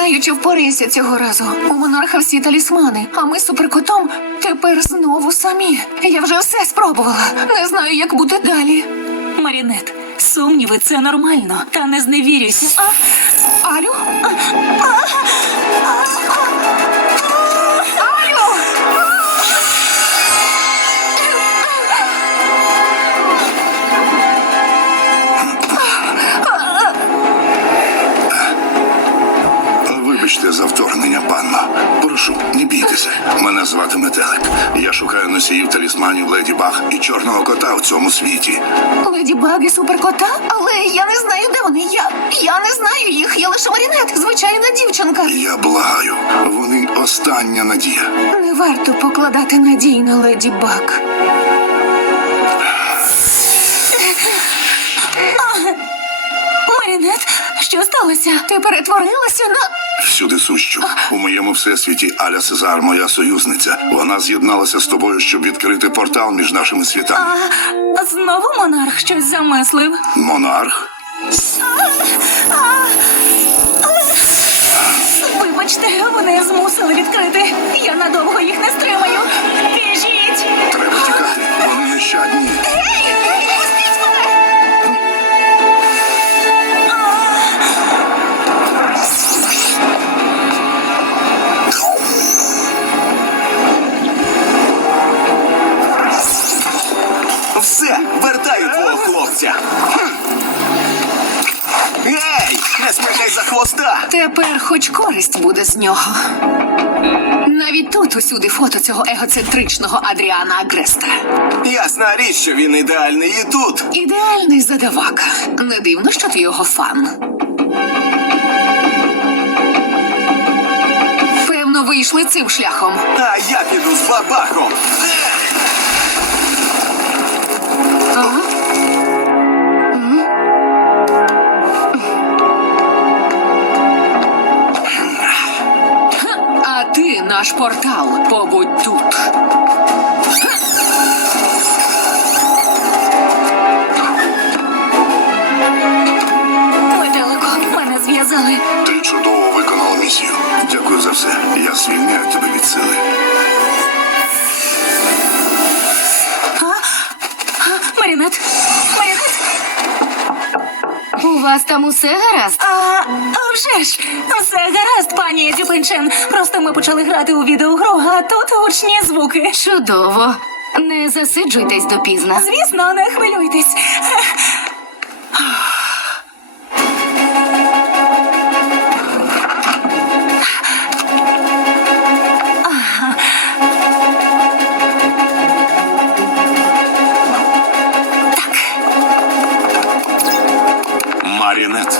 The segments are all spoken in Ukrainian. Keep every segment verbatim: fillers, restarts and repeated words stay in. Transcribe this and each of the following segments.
знаю, чи впораюся цього разу. У монарха всі талісмани, а ми з суперкотом тепер знову самі. Я вже все спробувала. Не знаю, як бути далі. Марінет, сумніви – це нормально. Та не зневірюйся. А? Алю? Алю! Вибачте за вторгнення, панно. Прошу, не бійтеся. Мене звати Метелик. Я шукаю носіїв талісманів Леді Баг і Чорного кота в цьому світі. Леді Баг і суперкота? Але я не знаю, де вони. Я, я не знаю їх. Я лише Марінет, звичайна дівчинка. Я благаю, вони остання надія. Не варто покладати надій на Леді Баг. Марінет, що сталося? Ти перетворилася на... Всюди сущу. У моєму всесвіті Аля Сезар, моя союзниця. Вона з'єдналася з тобою, щоб відкрити портал між нашими світами. А знову монарх щось замислив? Монарх? Вибачте, вони змусили відкрити. Я надовго їх не стримаю. Біжіть! Треба тікати. Вони нещадні. Все, вертаю твого хлопця. Хм. Ей, не смикай за хвоста. Тепер хоч користь буде з нього. Навіть тут усюди фото цього егоцентричного Адріана Агреста. Ясна річ, що він ідеальний і тут. Ідеальний задавака. Не дивно, що ти його фан. Певно, вийшли цим шляхом. А я піду з бабахом. Ага. А ти наш портал. Побудь тут. Метелику, мене зв'язали. Ти чудово виконала місію. Дякую за все. Я звільняю тебе від сили. Марінет, Марінет. У вас там усе гаразд? А, а вже ж, все гаразд, пані Дюпенчен. Просто ми почали грати у відеогру, а тут гучні звуки. Чудово. Не засиджуйтесь допізна. Звісно, не хвилюйтесь. Марінет.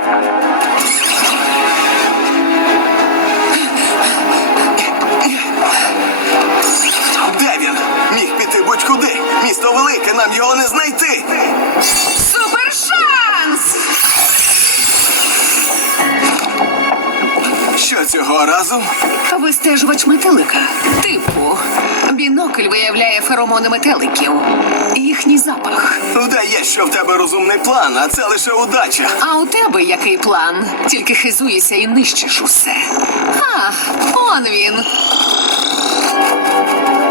Де він? Міг піти будь-куди. Місто велике, нам його не знайти. Супершанс! Що цього разу? Вистежувач метелика. Типу, бінокль виявляє феромони метеликів. Їхній запах. Вдає, що в тебе розумний план, а це лише удача. А у тебе який план? Тільки хизуєшся і нищиш усе. А, он він.